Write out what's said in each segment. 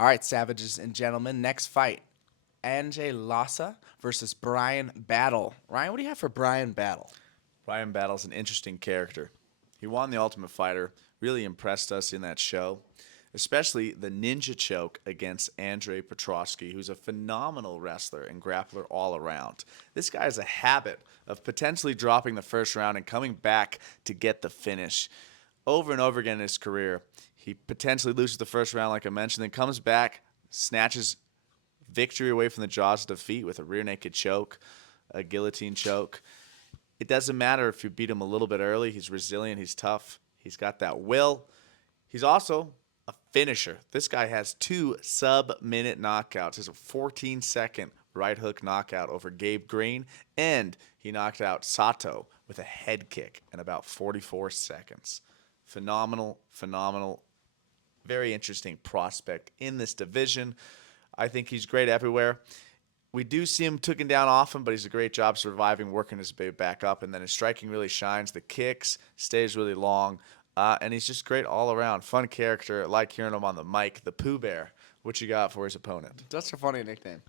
All right, savages and gentlemen, next fight. Ange Loosa versus Bryan Battle. Ryan, what do you have for Bryan Battle? Bryan Battle's an interesting character. He won the Ultimate Fighter, really impressed us in that show, especially the ninja choke against Andrei Petrosky, who's a phenomenal wrestler and grappler all around. This guy has a habit of potentially dropping the first round and coming back to get the finish. Over and over again in his career, he potentially loses the first round, like I mentioned, then comes back, snatches victory away from the jaws of defeat with a rear naked choke, a guillotine choke. It doesn't matter if you beat him a little bit early. He's resilient. He's tough. He's got that will. He's also a finisher. This guy has two sub-minute knockouts. He's a 14-second right hook knockout over Gabe Green, and he knocked out Sato with a head kick in about 44 seconds. Phenomenal, phenomenal, very interesting prospect in this division. I think he's great everywhere. We do see him taken down often, but he's a great job surviving, working his way back up, and then his striking really shines. The kicks stays really long, and he's just great all around. Fun character. I like hearing him on the mic. The Pooh Bear. What you got for his opponent? That's a funny nickname.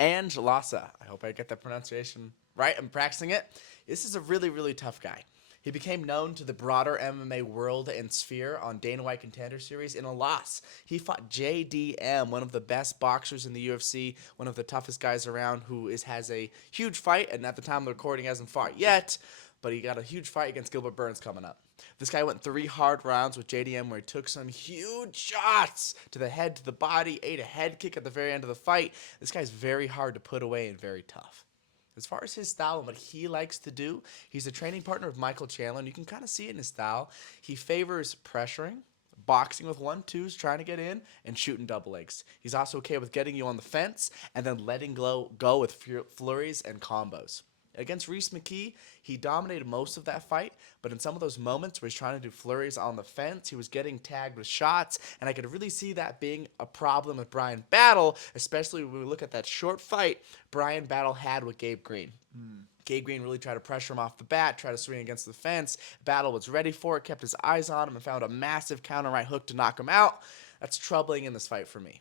Ange Loosa. I hope I get that pronunciation right. I'm practicing it. This is a really, really tough guy. He became known to the broader MMA world and sphere on Dana White Contender Series in a loss. He fought JDM, one of the best boxers in the UFC, one of the toughest guys around, who has a huge fight, and at the time of the recording hasn't fought yet, but he got a huge fight against Gilbert Burns coming up. This guy went 3 hard rounds with JDM where he took some huge shots to the head, to the body, ate a head kick at the very end of the fight. This guy's very hard to put away and very tough. As far as his style and what he likes to do, he's a training partner of Michael Chandler, and you can kind of see it in his style. He favors pressuring, boxing with 1-2s, trying to get in, and shooting double legs. He's also okay with getting you on the fence and then letting go with flurries and combos. Against Reese McKee, he dominated most of that fight, but in some of those moments where he's trying to do flurries on the fence, he was getting tagged with shots, and I could really see that being a problem with Bryan Battle, especially when we look at that short fight Bryan Battle had with Gabe Green. Gabe Green really tried to pressure him off the bat, tried to swing against the fence. Battle was ready for it, kept his eyes on him, and found a massive counter right hook to knock him out. That's troubling in this fight for me.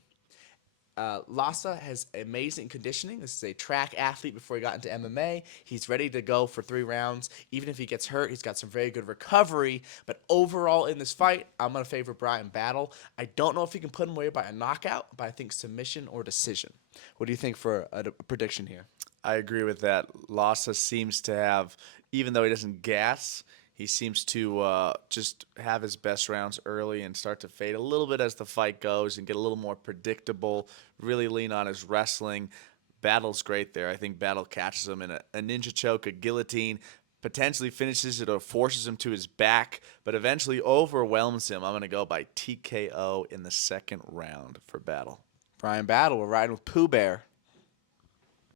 Lassa has amazing conditioning. This is a track athlete before he got into MMA. He's ready to go for 3 rounds. Even if he gets hurt, he's got some very good recovery. But overall in this fight, I'm going to favor Bryan Battle. I don't know if he can put him away by a knockout, but I think submission or decision. What do you think for a prediction here? I agree with that. Lassa seems to have, even though he doesn't gas, he seems to just have his best rounds early and start to fade a little bit as the fight goes and get a little more predictable, really lean on his wrestling. Battle's great there. I think Battle catches him in a ninja choke, a guillotine, potentially finishes it or forces him to his back, but eventually overwhelms him. I'm going to go by TKO in the second round for Battle. Bryan Battle, we're riding with Pooh Bear.